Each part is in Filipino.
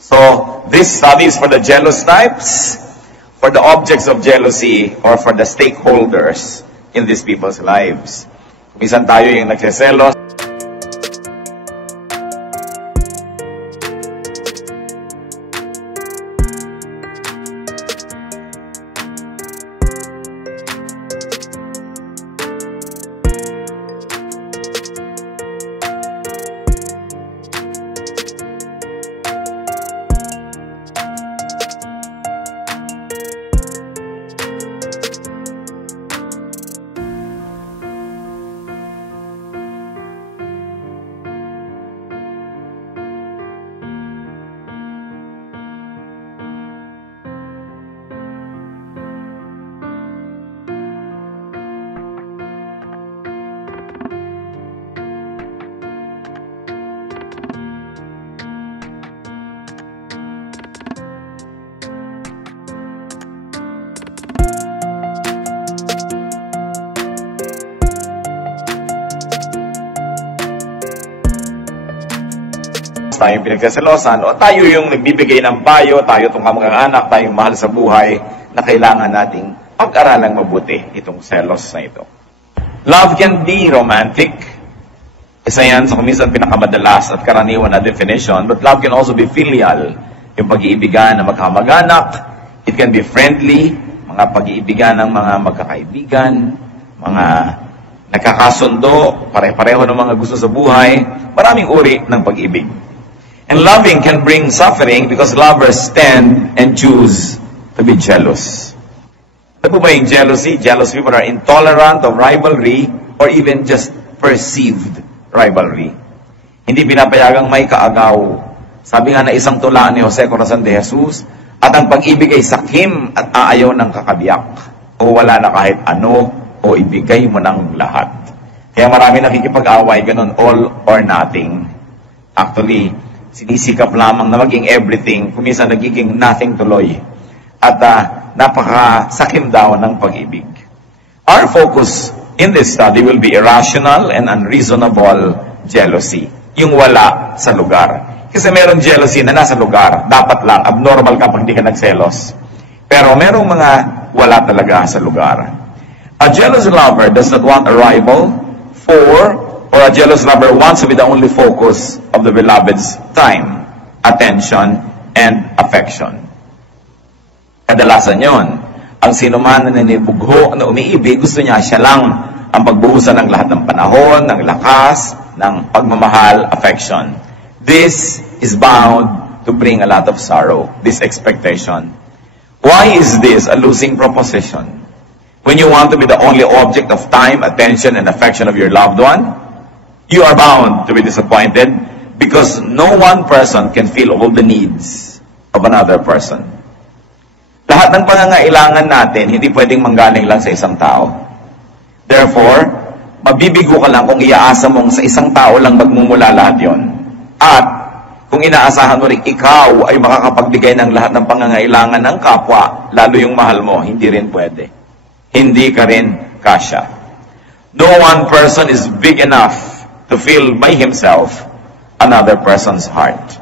So, this study is for the jealous types, for the objects of jealousy, or for the stakeholders in these people's lives. Minsan tayo yung nagseselos. Tayo yung pinagsaselosan, o tayo yung nagbibigay ng payo, tayo itong kamag-anak, tayo yung mahal sa buhay, na kailangan nating pag-aralang mabuti itong selos na ito. Love can be romantic. Isa yan sa kuminsan pinakamadalas at karaniwan na definition, but love can also be filial, yung pag-iibigan ng magkamag-anak. It can be friendly, mga pag-iibigan ng mga magkakaibigan, mga nagkakasundo, pare-pareho ng mga gusto sa buhay, maraming uri ng pag-ibig. And loving can bring suffering because lovers tend and choose to be jealous. Ano ba yung jealousy? Jealous people are intolerant of rivalry or even just perceived rivalry. Hindi pinapayagang may kaagaw. Sabi nga na isang tula ni Jose Corazon de Jesus, at ang pag-ibig ay sakim at aayaw ng kakabiyak. O wala na kahit ano, o ibigay mo ng lahat. Kaya marami nakikipag-away, ganun, all or nothing. Actually, sinisikap lamang na maging everything, kuminsan nagiging nothing tuloy. At napakasakim daw ng pag-ibig. Our focus in this study will be irrational and unreasonable jealousy. Yung wala sa lugar. Kasi merong jealousy na nasa lugar. Dapat lang, abnormal kapag hindi ka nagselos. Pero merong mga wala talaga sa lugar. A jealous lover does not want a rival or a jealous lover wants to be the only focus of the beloved's time, attention, and affection. Kadalasan yon, ang sinuman na nanibugho na umiibig, gusto niya siya lang ang pagbuhusan ng lahat ng panahon, ng lakas, ng pagmamahal, affection. This is bound to bring a lot of sorrow, this expectation. Why is this a losing proposition? When you want to be the only object of time, attention, and affection of your loved one, you are bound to be disappointed because no one person can fill all the needs of another person. Lahat ng pangangailangan natin, hindi pwedeng manggaling lang sa isang tao. Therefore, mabibigo ka lang kung iaasa mong sa isang tao lang magmumula lahat yon. At kung inaasahan mo rin ikaw ay makakapagbigay ng lahat ng pangangailangan ng kapwa, lalo yung mahal mo, hindi rin pwede. Hindi ka rin kasya. No one person is big enough to fill by himself another person's heart.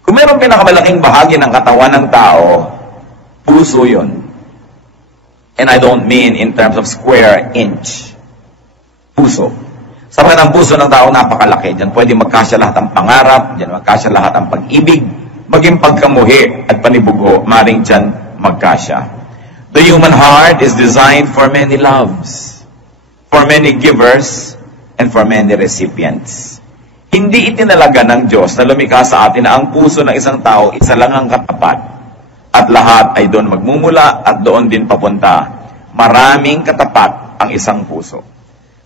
Kung mayroong pinakamalaking bahagi ng katawan ng tao, puso yun. And I don't mean in terms of square inch. Puso. Sabi ng puso ng tao, napakalaki. Diyan pwede magkasya lahat ang pangarap, diyan magkasya lahat ang pag-ibig, maging pagkamuhi at panibugo, maring diyan magkasya. The human heart is designed for many loves, for many givers, and for many recipients. Hindi itinalaga ng Diyos na lumikha sa atin na ang puso ng isang tao, isa lang ang katapat. At lahat ay doon magmumula at doon din papunta. Maraming katapat ang isang puso.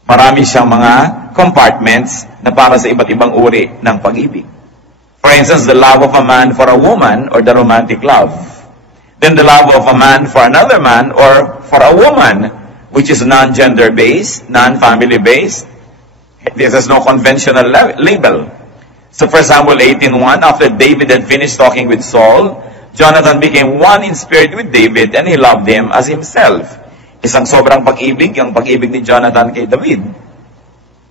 Marami siyang mga compartments na para sa iba't ibang uri ng pag-ibig. For instance, the love of a man for a woman or the romantic love. Then the love of a man for another man or for a woman, which is non-gender-based, non-family-based. This has no conventional label. So 1 Samuel 18:1, after David had finished talking with Saul, Jonathan became one in spirit with David and he loved him as himself. Isang sobrang pag-ibig, yung pag-ibig ni Jonathan kay David.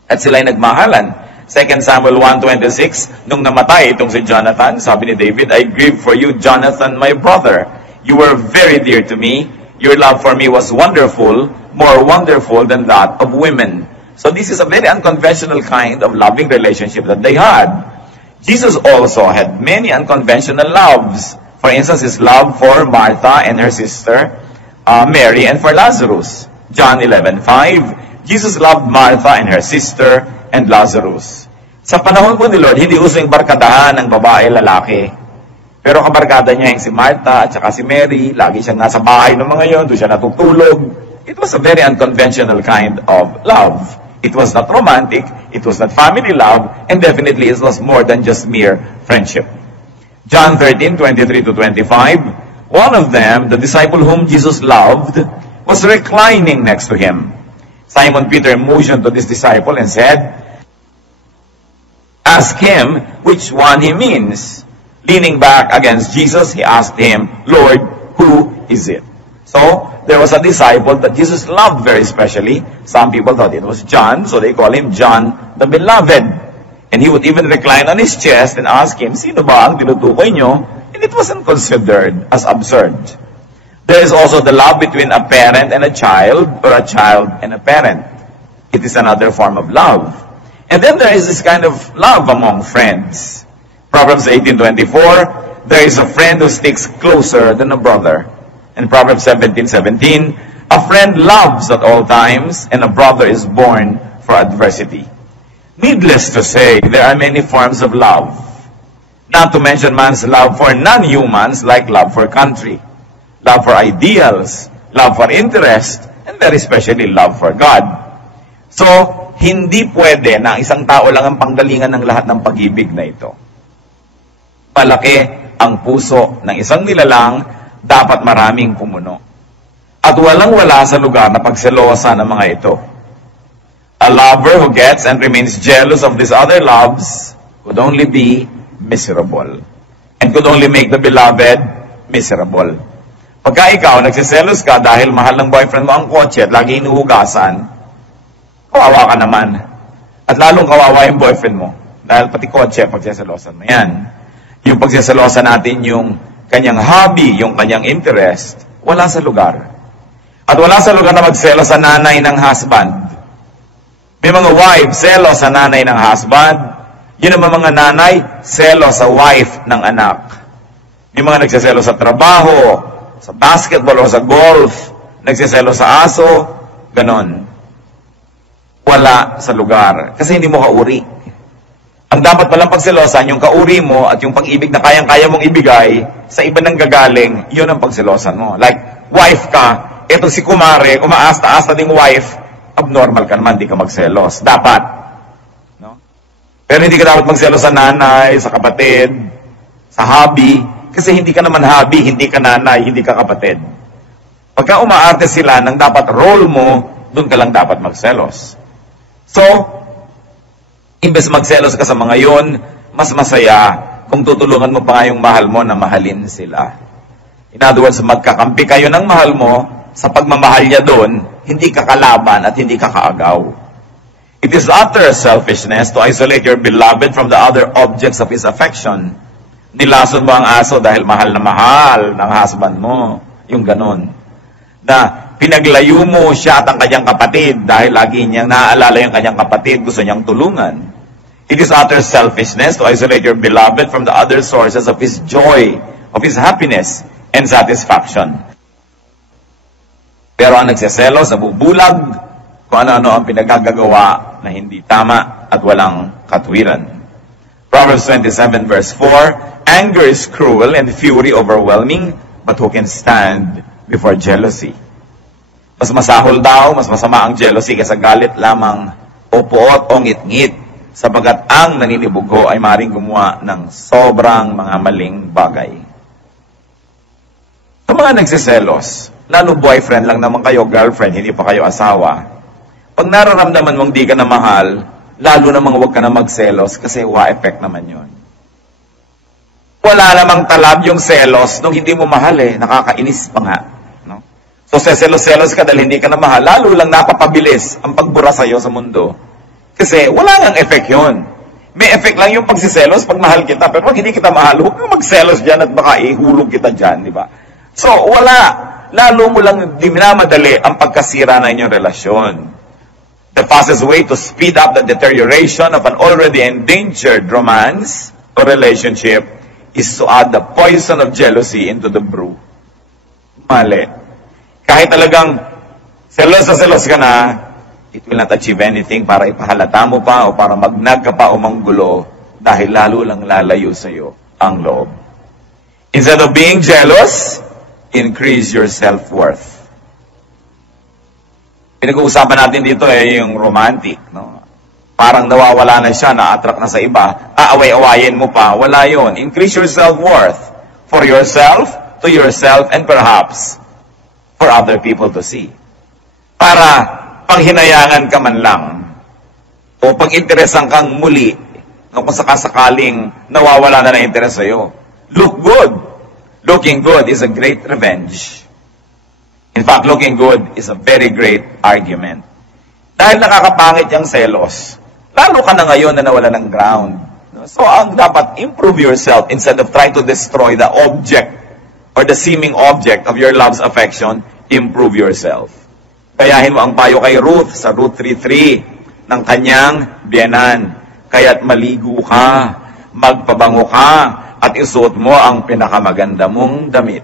At sila'y nagmahalan. 2 Samuel 1:26, nung namatay itong si Jonathan, sabi ni David, I grieve for you, Jonathan, my brother. You were very dear to me. Your love for me was wonderful, more wonderful than that of women. So this is a very unconventional kind of loving relationship that they had. Jesus also had many unconventional loves. For instance, his love for Martha and her sister, Mary, and for Lazarus. John 11:5, Jesus loved Martha and her sister and Lazarus. Sa panahon po ni Lord, hindi uso yung barkadahan ng babae, lalaki. Pero kabarkada niya yung si Martha at saka si Mary. Lagi siyang nasa bahay ng mga yon, doon siya natutulog. It was a very unconventional kind of love. It was not romantic, it was not family love, and definitely it was more than just mere friendship. John 13:23-25, one of them, the disciple whom Jesus loved, was reclining next to him. Simon Peter motioned to this disciple and said, ask him which one he means. Leaning back against Jesus, he asked him, Lord, who is it? So, there was a disciple that Jesus loved very specially. Some people thought it was John, so they call him John the Beloved. And he would even recline on his chest and ask him, sino ba ang tinutukoy nyo? And it wasn't considered as absurd. There is also the love between a parent and a child, or a child and a parent. It is another form of love. And then there is this kind of love among friends. Proverbs 18:24, there is a friend who sticks closer than a brother. And Proverbs 17:17, a friend loves at all times, and a brother is born for adversity. Needless to say, there are many forms of love. Not to mention man's love for non-humans like love for country, love for ideals, love for interest, and very especially love for God. So, hindi pwede na isang tao lang ang panggalingan ng lahat ng pag-ibig na ito. Malaki ang puso ng isang nilalang, dapat maraming pumuno. At walang-wala sa lugar na pagselosa ng mga ito. A lover who gets and remains jealous of these other loves could only be miserable. And could only make the beloved miserable. Pagka ikaw, nagsiselos ka dahil mahal ng boyfriend mo ang kotse at lagi inuhugasan, kawawa ka naman. At lalong kawawa yung boyfriend mo. Dahil pati kotse, pagsiselosan mo yan. Yung pagsiselosan natin yung kanyang hobby, yung kanyang interest, wala sa lugar. At wala sa lugar na magselos sa nanay ng husband. May mga wife, selos sa nanay ng husband. Yun naman mga nanay, selos sa wife ng anak. May mga nagsiselos sa trabaho, sa basketball o sa golf, nagsiselos sa aso, ganon. Wala sa lugar. Kasi hindi mo kauri. Ang dapat palang pagselosan, yung kauri mo at yung pag-ibig na kayang-kaya mong ibigay sa iba nang gagaling, yun ang pagselosan mo. Like, wife ka, eto si kumare, umaasta-asta ding wife, abnormal ka naman, di ka magselos. Dapat. No? Pero hindi ka dapat magselos sa nanay, sa kapatid, sa hobby, kasi hindi ka naman hobby, hindi ka nanay, hindi ka kapatid. Pagka umaarte sila ng dapat role mo, doon ka lang dapat magselos. So, imbes magselos ka sa mga yon, mas masaya kung tutulungan mo pa nga yung mahal mo na mahalin sila. In other words, magkakampi kayo ng mahal mo, sa pagmamahal niya doon, hindi ka kalaban at hindi ka kaagaw. It is utter selfishness to isolate your beloved from the other objects of his affection. Nilason mo ang aso dahil mahal na mahal ng husband mo. Yung ganon. Na pinaglayo mo siya at ang kanyang kapatid dahil lagi niyang naaalala yung kanyang kapatid, gusto niyang tulungan. It is utter selfishness to isolate your beloved from the other sources of his joy, of his happiness, and satisfaction. Pero ang nagseselos, nabubulag, kung ano-ano ang pinagagagawa na hindi tama at walang katwiran. Proverbs 27 verse 4, anger is cruel and fury overwhelming, but who can stand before jealousy? Mas masahol daw, mas masama ang jealousy kaysa galit lamang o puot o ngit-ngit, sapagat ang naninibugo ay maaaring gumawa ng sobrang mga maling bagay. Sa mga nagsiselos, lalo boyfriend lang naman kayo, girlfriend, hindi pa kayo asawa, pag nararamdaman mong di ka na mahal, lalo namang huwag ka na magselos kasi wa-effect naman yun. Wala namang talab yung selos nung hindi mo mahal nakakainis pa nga. No? So, selos-selos ka dahil hindi ka na mahal, lalo lang napapabilis ang pagbura sa'yo sa mundo. Kasi wala ngang effect yun. May effect lang yung pagsiselos pag mahal kita. Pero pag hindi kita mahal, huwag kang magselos dyan at baka ihulog kita dyan, di ba? So, wala. Lalo mo lang minamadali ang pagkasira ng inyong relasyon. The fastest way to speed up the deterioration of an already endangered romance or relationship is to add the poison of jealousy into the brew. Mali. Kahit talagang selos ka na, it will not achieve anything para ipahalata mo pa o para magnag ka pa o manggulo dahil lalo lang lalayo sa iyo ang loob. Instead of being jealous, increase your self-worth. Pinag-uusapan natin dito yung romantic, no? Parang nawawala na siya, na-attract na sa iba, aaway-awayin mo pa, wala yon. Increase your self-worth for yourself, to yourself, and perhaps for other people to see. Para panghinayangan ka man lang, o pag-interesan kang muli, kung sakasakaling nawawala na ng interes sa'yo. Look good. Looking good is a great revenge. In fact, looking good is a very great argument. Dahil nakakapangit yung selos, lalo ka na ngayon na nawala ng ground. So, ang dapat, improve yourself instead of trying to destroy the object or the seeming object of your love's affection, improve yourself. Kayahin mo ang payo kay Ruth sa Ruth 3:3 ng kanyang biyenan. Kaya't maligo ka, magpabango ka, at isuot mo ang pinakamaganda mong damit.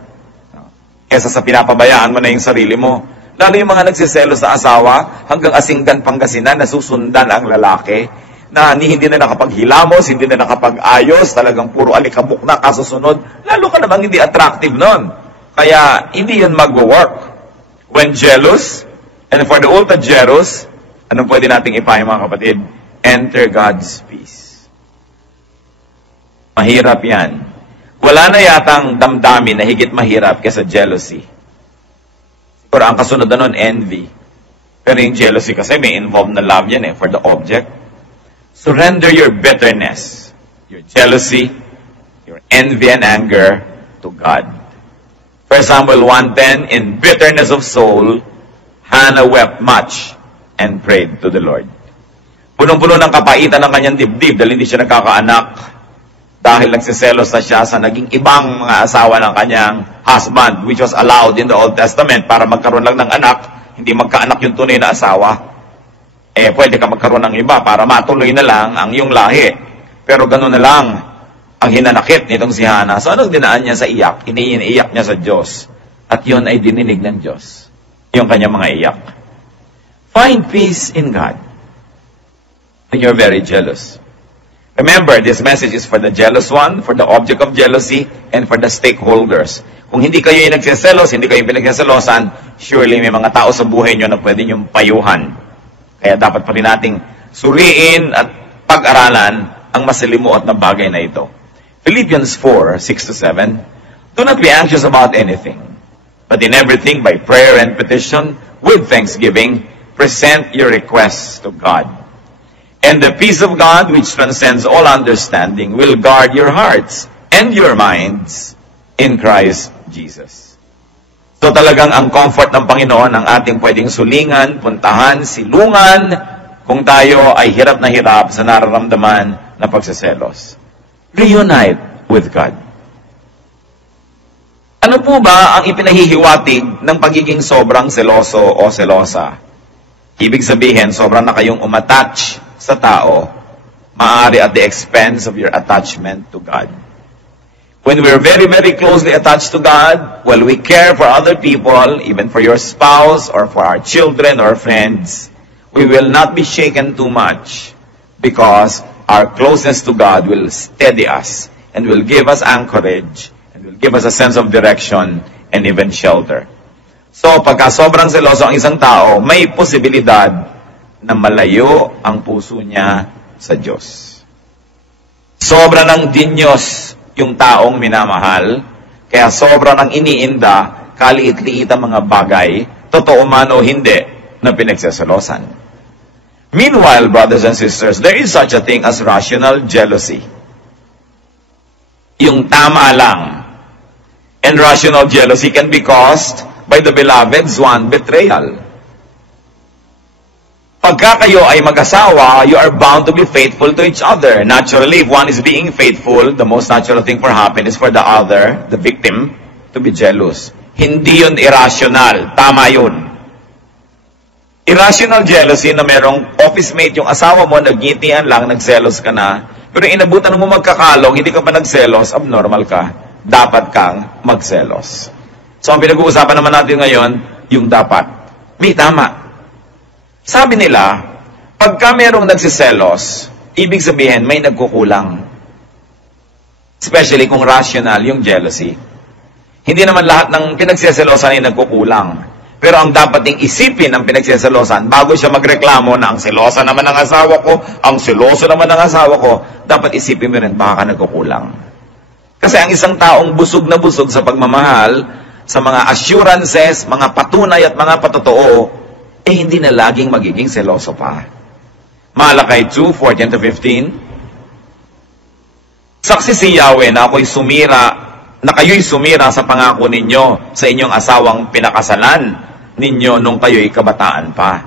Kesa sa pinapabayaan mo na yung sarili mo. Lalo yung mga nagsiselo sa asawa, hanggang Asinggan, Pangasinan, nasusundan ang lalaki, na hindi na nakapaghilamos, hindi na nakapag-ayos, talagang puro alikabok na kasusunod, lalo ka namang hindi attractive nun. Kaya, hindi yun mag-work. When jealous, and for the ultra jealous, anong pwede nating ipahin mga kapatid? Enter God's peace. Mahirap yan. Wala na yatang damdamin na higit mahirap kaysa jealousy. Pero ang kasunod na nun, envy. Pero yung jealousy kasi may involved na love yan for the object. Surrender your bitterness, your jealousy, your envy and anger to God. 1 Samuel 1:10, in bitterness of soul, Hannah wept much and prayed to the Lord. Punong-puno ng kapaitan ng kanyang dibdib dahil hindi siya nagkakaanak. Dahil nagsiselos na siya sa naging ibang mga asawa ng kanyang husband, which was allowed in the Old Testament para magkaroon lang ng anak, hindi magkaanak yung tunay na asawa. Pwede ka magkaroon ng iba para matuloy na lang ang iyong lahi. Pero gano'n na lang ang hinanakit nitong si Hannah. So anong dinaan niya sa iyak? Iniiyak niya sa Diyos. At yun ay dininig ng Diyos. Yung kanyang mga iyak. Find peace in God when you're very jealous. Remember, this message is for the jealous one, for the object of jealousy, and for the stakeholders. Kung hindi kayo yung nagsiselos, hindi kayo yung pinagsiselosan, surely may mga tao sa buhay nyo na pwede nyo payuhan. Kaya dapat pa rin nating suriin at pag-aralan ang masalimuot na bagay na ito. Philippians 4:6-7, do not be anxious about anything, but in everything by prayer and petition, with thanksgiving, present your requests to God. And the peace of God, which transcends all understanding, will guard your hearts and your minds in Christ Jesus. So talagang ang comfort ng Panginoon ang ating pwedeng sulingan, puntahan, silungan, kung tayo ay hirap na hirap sa nararamdaman na pagsiselos. Reunite with God. Ano po ba ang ipinahihiwatig ng pagiging sobrang seloso o selosa? Ibig sabihin, sobrang na kayong umattach sa tao, maaari at the expense of your attachment to God. When we're very, very closely attached to God, well, we care for other people, even for your spouse or for our children or friends, we will not be shaken too much because our closeness to God will steady us and will give us anchorage and will give us a sense of direction and even shelter. So, pagka sobrang seloso ang isang tao, may posibilidad na malayo ang puso niya sa Diyos. Sobra ng dinyos yung taong minamahal, kaya sobra ng iniinda, kaliit-liit ang mga bagay, totoo man o hindi, na pinagsasalosan. Meanwhile, brothers and sisters, there is such a thing as rational jealousy. Yung tama lang. And rational jealousy can be caused by the beloved's one betrayal. Pagka kayo ay mag-asawa, you are bound to be faithful to each other. Naturally, if one is being faithful, the most natural thing for happen is for the other, the victim, to be jealous. Hindi yun irrational. Tama yun. Irrational jealousy na merong office mate yung asawa mo, nagngitian lang, nagselos ka na, pero inabutan mo magkakalong, hindi ka pa nagselos, abnormal ka. Dapat kang magselos. So, ang pinag-uusapan naman natin ngayon, yung dapat. May tama. Sabi nila, pagka merong nagsiselos, ibig sabihin may nagkukulang. Especially kung rational yung jealousy. Hindi naman lahat ng pinagseselosan ay nagkukulang. Pero ang dapat ding isipin ng pinagseselosan, bago siya magreklamo na ang selosa naman ng asawa ko, ang seloso naman ng asawa ko, dapat isipin mo rin baka nagkukulang. Kasi ang isang taong busog na busog sa pagmamahal, sa mga assurances, mga patunay at mga patotoo, hindi na laging magiging seloso pa. Malakay 2:14-15. Saksi si Yahweh na kayo'y sumira sa pangako ninyo sa inyong asawang pinakasalan ninyo nung kayo'y kabataan pa.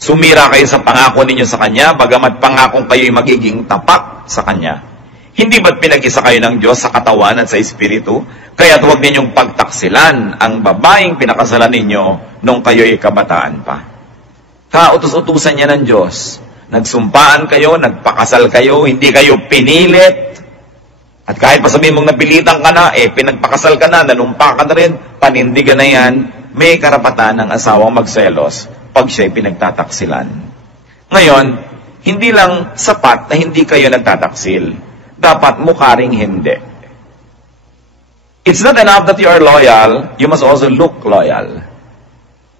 Sumira kayo sa pangako ninyo sa Kanya, bagamat pangakong kayo'y magiging tapat sa Kanya. Hindi ba't pinag-isa kayo ng Diyos sa katawan at sa Espiritu? Kaya't huwag ninyong pagtaksilan ang babaeng pinakasalan ninyo nung kayo'y kabataan pa. Kautos-utusan niya ng Diyos. Nagsumpaan kayo, nagpakasal kayo, hindi kayo pinilit. At kahit pa sabihin mong napilitan ka na, pinagpakasal ka na, nanumpa ka na rin, panindigan na yan, may karapatan ng asawang magselos pag siya'y pinagtataksilan. Ngayon, hindi lang sapat na hindi kayo nagtataksil. Dapat mukha ring hindi. It's not enough that you are loyal, you must also look loyal.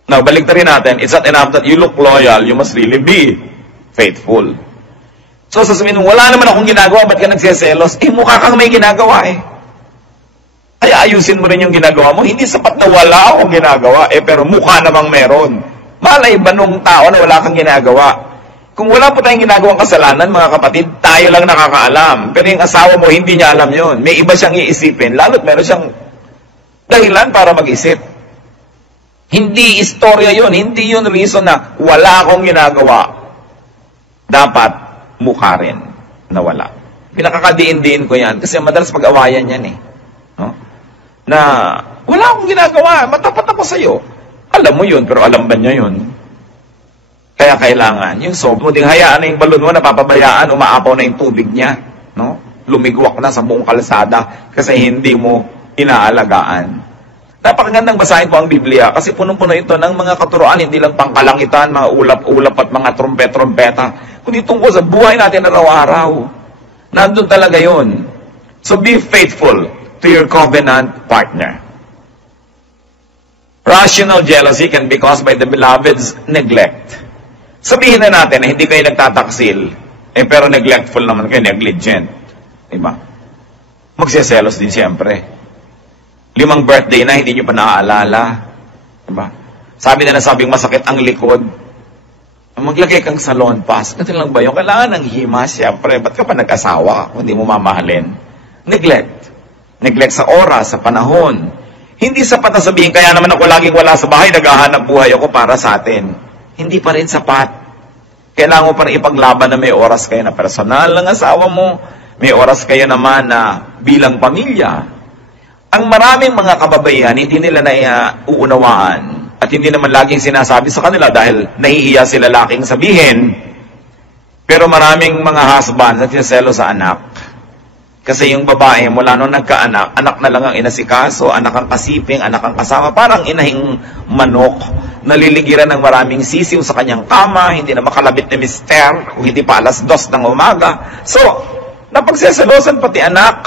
Now, balik na rin natin, it's not enough that you look loyal, you must really be faithful. So, sasabihin mo, wala naman akong ginagawa, ba't ka nagseselos? Mukha kang may ginagawa Ay, ayusin mo rin yung ginagawa mo. Hindi sapat na wala akong ginagawa, pero mukha namang meron. Malay ba nung tao na wala kang ginagawa? Kung wala po tayong ginagawang kasalanan, mga kapatid, tayo lang nakakaalam. Pero yung asawa mo, hindi niya alam yun. May iba siyang iisipin, lalo't meron siyang dahilan para mag-isip. Hindi istorya yun. Hindi yun reason na wala akong ginagawa. Dapat mukha rin na wala. Pinakakadiin-diin ko yan kasi madalas pag-awayan yan No? Na wala akong ginagawa, matapat ako sa'yo. Alam mo yun, pero alam ba niya yun? Kaya kailangan, yung soap mo, ding hayaan na yung balon mo, napapabayaan, umaapaw na yung tubig niya. No? Lumigwak na sa buong kalsada kasi hindi mo inaalagaan. Napakagandang basahin po ang Biblia kasi punong-puno ito ng mga katuroan, hindi lang pangkalangitan, mga ulap-ulap at mga trompet-trompeta, kundi tungkol sa buhay natin araw-araw. Nandun talaga yun. So be faithful to your covenant partner. Rational jealousy can be caused by the beloved's neglect. Sabihin na natin na hindi kayo nagtataksil, pero neglectful naman kayo, negligent. Diba? Magsiselos din siyempre. 5 birthday na, hindi nyo pa naaalala. Diba? Sabi na nasabing masakit ang likod. Maglagay kang salon pass. Ganito lang ba yun? Kailangan ng hima, siyempre. Ba't ka pa nag-asawa kung hindi mo mamahalin? Neglect. Neglect sa oras, sa panahon. Hindi sapat na sabihin, kaya naman ako laging wala sa bahay, naghahanap buhay ako para sa atin. Hindi pa rin sapat. Kailangan mo pa rin ipaglaban na may oras kayo na personal ng asawa mo, may oras kayo naman na bilang pamilya. Ang maraming mga kababaihan, hindi nila na uunawaan at hindi naman laging sinasabi sa kanila dahil nahihiya sila laking sabihin. Pero maraming mga husband na sineselo sa anak. Kasi yung babae, mula nung nagkaanak, anak na lang ang inasikaso, anak ang kasiping, anak ang kasama, parang inahing manok, naliligiran ng maraming sisiw sa kanyang kama, hindi na makalabit ni mister, kung hindi pa 2:00 ng umaga. So, napagseselosan pati anak.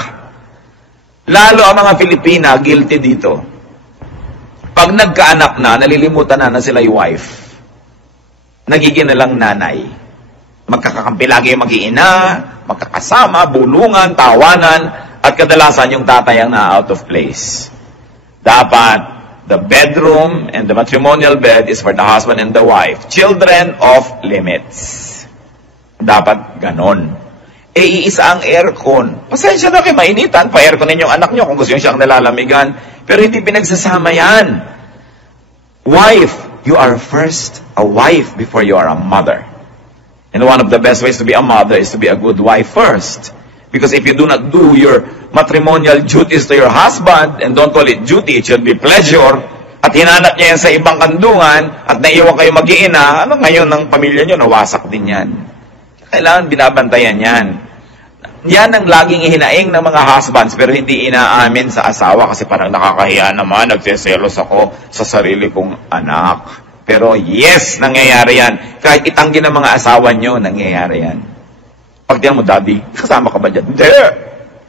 Lalo ang mga Filipina, guilty dito. Pag nagkaanak na, nalilimutan na sila yung wife. Nagiging na lang nanay. Magkakakampi lagi yung mag-iina, magkakasama, bulungan, tawanan, at kadalasan yung tatay ang na-out of place. Dapat, the bedroom and the matrimonial bed is for the husband and the wife. Children of limits. Dapat ganon. Iisa ang aircon. Pasensya na kayo, mainitan. Pa-aircon ninyong anak nyo kung gusto nyo siyang nalalamigan. Pero hindi pinagsasama yan. Wife, you are first a wife before you are a mother. And one of the best ways to be a mother is to be a good wife first. Because if you do not do your matrimonial duties to your husband, and don't call it duty, it should be pleasure, at hinanap niya yan sa ibang kandungan, at naiwan kayo mag-iina, ano ngayon ng pamilya niyo, nawasak din yan. Kailangan binabantayan yan. Yan ang laging ihinaing ng mga husbands, pero hindi inaamin sa asawa kasi parang nakakahiya naman, nagseselos ako sa sarili kong anak. Pero yes, nangyayari yan. Kahit itanggi ng mga asawa nyo, nangyayari yan. Pag diyan mo, Daddy, kasama ka ba dyan? Hindi!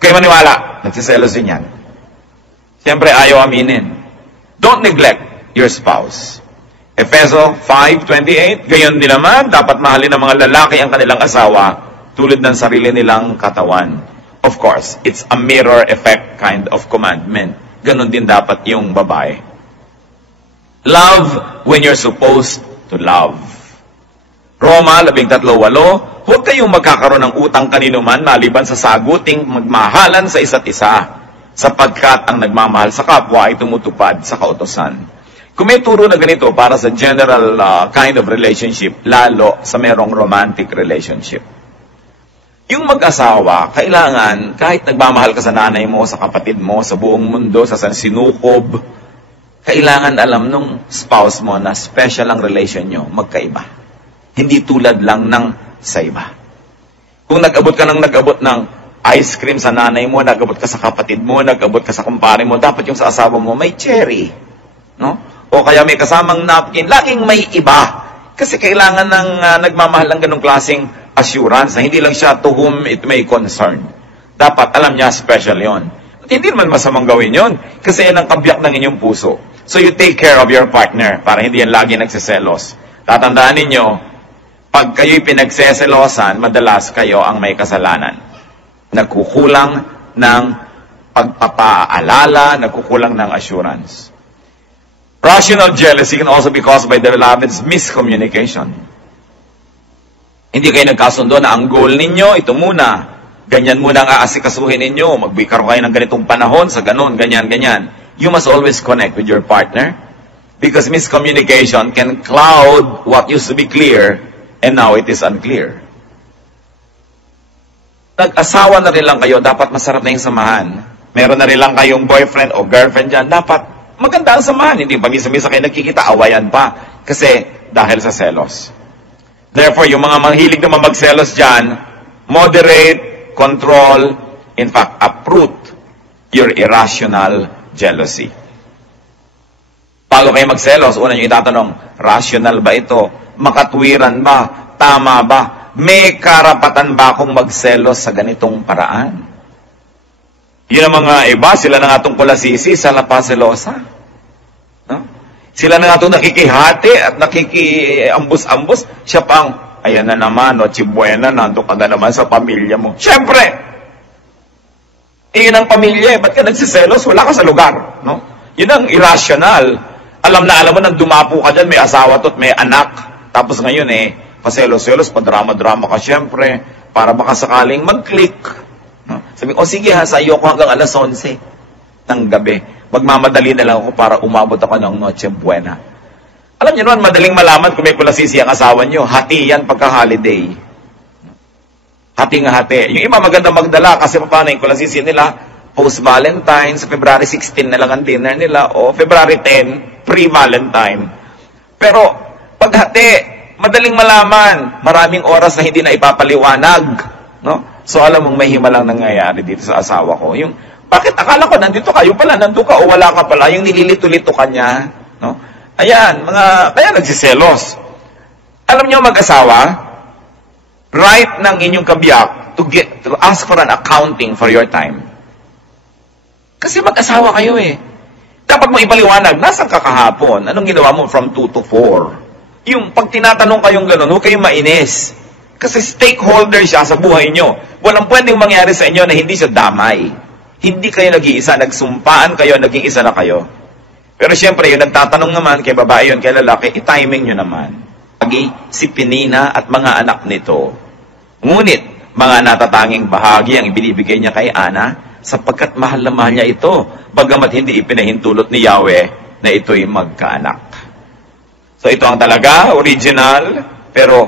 Kayo maniwala, nagsiselos din yan. Siyempre, ayaw aminin. Don't neglect your spouse. Efeso 5:28, gayon din naman, dapat mahalin ng mga lalaki ang kanilang asawa tulad ng sarili nilang katawan. Of course, it's a mirror effect kind of commandment. Ganon din dapat yung babae. Love when you're supposed to love. Roma 13:8, huwag kayong magkakaroon ng utang kanino man maliban sa saguting magmahalan sa isa't isa, sapagkat ang nagmamahal sa kapwa ay tumutupad sa kautusan. Kung may turo na ganito para sa general kind of relationship, lalo sa merong romantic relationship. Yung mag-asawa, kailangan, kahit nagmamahal ka sa nanay mo, sa kapatid mo, sa buong mundo, sa sinukob, kailangan alam nung spouse mo na special ang relation nyo, magkaiba. Hindi tulad lang ng sa iba. Kung nag-abot ka ng ice cream sa nanay mo, nag-abot ka sa kapatid mo, nag-abot ka sa kumpare mo, dapat yung sa asawa mo may cherry. No? O kaya may kasamang napkin, laging may iba. Kasi kailangan ng nagmamahal ng ganong klaseng assurance na hindi lang siya to whom it may concern. Dapat alam niya special yon. At hindi naman masamang gawin yon kasi yan ang kabiyak ng inyong puso. So you take care of your partner para hindi yan lagi nagsiselos. Tatandaan ninyo, pag kayo'y pinagseselosan, madalas kayo ang may kasalanan. Nagkukulang ng pagpapaalala, nagkukulang ng assurance. Rational jealousy can also be caused by the beloved's miscommunication. Hindi kayo nagkasundo na ang goal ninyo, ito muna. Ganyan muna ang aasikasuhin ninyo. Magbikaro kayo ng ganitong panahon sa ganon, ganyan, ganyan. You must always connect with your partner because miscommunication can cloud what used to be clear and now it is unclear. Nag-asawa na rin lang kayo, dapat masarap na yung samahan. Meron na rin lang kayong boyfriend o girlfriend dyan, dapat maganda ang samahan. Hindi pa misa-misa kayo nagkikita, awayan pa. Kasi dahil sa selos. Therefore, yung mga manghilig naman magselos dyan, moderate, control, in fact, uproot your irrational jealousy. Bago kayo magselos, una nyo itatanong, rational ba ito? Makatwiran ba? Tama ba? May karapatan ba akong magselos sa ganitong paraan? Yun ang mga iba, sila na nga itong kulasisi sa lapaselosa. No? Sila na nga itong nakikihati at nakikiambus-ambus. Siya pang, ayan na naman, no, chibuena, nandun ka na naman sa pamilya mo. Siyempre! Yun ang pamilya, ba't ka nagsiselos? Wala ka sa lugar. No? Yun ang irrational. Alam mo nang dumapo ka dyan, may asawa to at may anak. Tapos ngayon paselos-selos, padrama-drama ka siyempre, para baka sakaling mag-click. No? Sabi ko, sige ha, sa iyo ko hanggang alas 11 ng gabi. Magmamadali na lang ako para umabot ako ng Noche Buena. Alam niyo naman, madaling malaman kung may kulasisi ang asawa niyo. Hati yan pagka-holiday. Hati nga hati. Yung iba maganda magdala kasi paano yung kulasisi nila? Post-Valentine, sa February 16 na lang ang dinner nila, o February 10, pre-Valentine. Pero, paghati, madaling malaman, maraming oras na hindi na ipapaliwanag. No? So, alam mong may himalang nangyayari dito sa asawa ko. Yung, bakit akala ko nandito kayo pala, nandito ka o wala ka pala, yung nililito-lito ka niya. No? Ayan, kaya nagsiselos. Alam niyo mag-asawa, right ng inyong kabiyak to ask for an accounting for your time. Kasi mag-asawa kayo Dapat mo ipaliwanag, nasan ka kahapon? Anong ginawa mo from 2 to 4? Yung pag tinatanong kayong gano'n, huwag kayong mainis. Kasi stakeholder siya sa buhay nyo. Walang pwedeng mangyari sa inyo na hindi siya damay. Hindi kayo nag-iisa, nagsumpaan kayo, naging isa na kayo. Pero siyempre, yung nagtatanong naman kay babae yun, kay lalaki, i-timing nyo naman. Lagi si Penina at mga anak nito. Ngunit, mga natatanging bahagi ang ibinibigay niya kay Ana, sapagkat mahal na mahal niya ito, bagamat hindi ipinahintulot ni Yahweh na ito'y magkaanak. So ito ang talaga, original, pero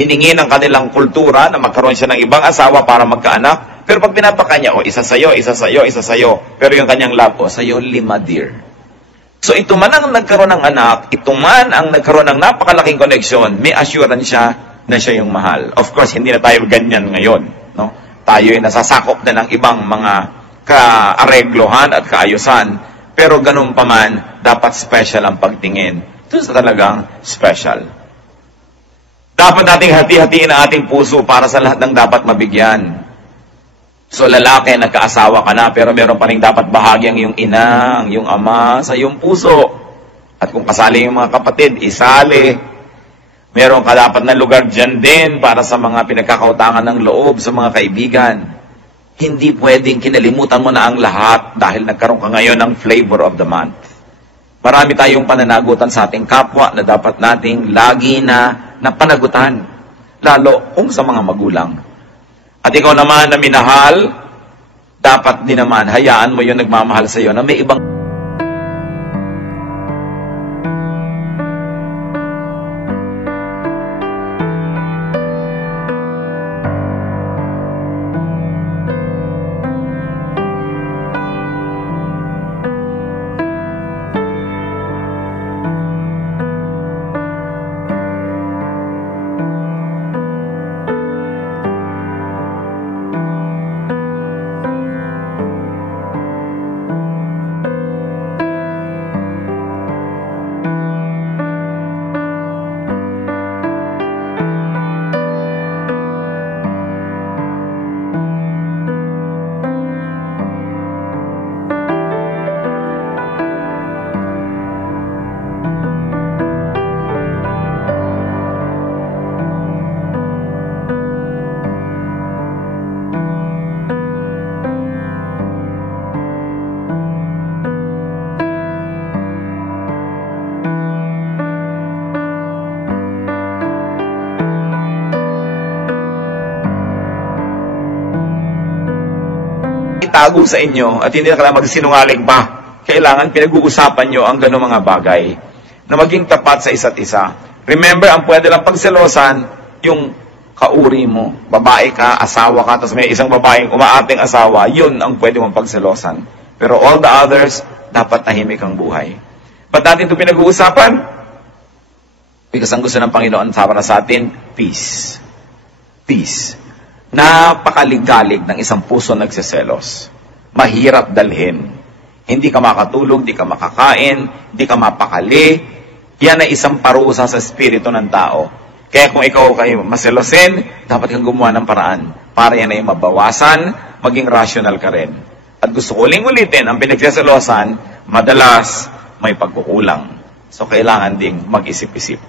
hiningi ng kanilang kultura na magkaroon siya ng ibang asawa para magkaanak. Pero pag pinapakanya, isa sa'yo, isa sa'yo, isa sa'yo. Pero yung kanyang love, sa'yo 5 dear. So ito man ang nagkaroon ng anak, ito man ang nagkaroon ng napakalaking connection, may assurance siya na siya yung mahal. Of course, hindi na tayo ganyan ngayon. No? Tayo ay nasasakop na ng ibang mga kaareglohan at kaayusan. Pero ganun pa man, dapat special ang pagtingin. Ito sa talagang special. Dapat nating hati-hatiin ang ating puso para sa lahat ng dapat mabigyan. So lalaki, nagkaasawa ka na, pero meron pa rin dapat bahagi ang iyong ina, ang iyong ama sa iyong puso. At kung kasali yung mga kapatid, isali. Meron ka dapat na lugar dyan din para sa mga pinagkakautangan ng loob, sa mga kaibigan. Hindi pwedeng kinalimutan mo na ang lahat dahil nagkaroon ka ngayon ng flavor of the month. Marami tayong pananagutan sa ating kapwa na dapat nating lagi na panagutan. Lalo kung sa mga magulang. At ikaw naman na minahal, dapat din naman hayaan mo yung nagmamahal sa iyo na may ibang itago sa inyo at hindi na kailangan magsinungaling pa. Kailangan pinag-uusapan nyo ang gano'ng mga bagay na maging tapat sa isa't isa. Remember, ang pwede lang pagselosan, yung kauri mo, babae ka, asawa ka, tapos may isang babaeng umaating asawa, yun ang pwede mong pagselosan. Pero all the others, dapat tahimik ang buhay. Ba't natin ito pinag-uusapan? Because ang gusto ng Panginoon para sa atin, peace. Peace. Napakaligalig ng isang puso nagseselos. Mahirap dalhin. Hindi ka makatulog, hindi ka makakain, hindi ka mapakali. Yan ay isang parusa sa espiritu ng tao. Kaya kung ikaw kayo maselosin, dapat kang gumawa ng paraan para yan ay mabawasan, maging rational ka rin. At gusto ko ulitin, ang pinagseselosan, madalas may pagkukulang. So kailangan ding mag-isip-isip.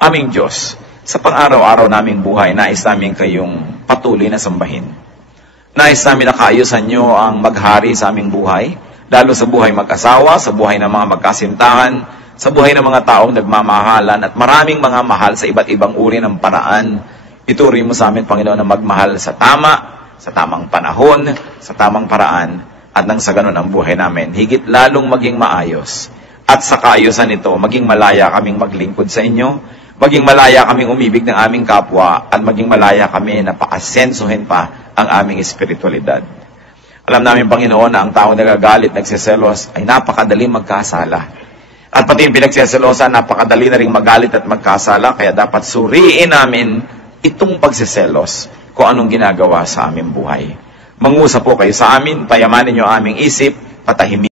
Aming Diyos, sa pang-araw-araw naming buhay, nais namin kayong patuloy na sambahin. Nais namin na kaayusan nyo ang maghari sa aming buhay, lalo sa buhay mag-asawa, sa buhay ng mga magkasintahan, sa buhay ng mga taong nagmamahalan, at maraming mga mahal sa iba't ibang uri ng paraan. Ituri mo sa amin, Panginoon, na magmahal sa tamang panahon, sa tamang paraan, at nang sa ganun ang buhay namin, higit lalong maging maayos. At sa kaayusan nito, maging malaya kaming maglingkod sa inyo, maging malaya kaming umibig ng aming kapwa, at maging malaya kami na paasensuhin pa ang aming espiritualidad. Alam namin, Panginoon, na ang tao nagagalit, nagseselos, ay napakadali magkasala. At pati yung pinagseselosan, napakadali na rin magalit at magkasala, kaya dapat suriin namin itong pagseselos kung anong ginagawa sa aming buhay. Mangusap po kayo sa amin, payamanin niyo aming isip, patahimik.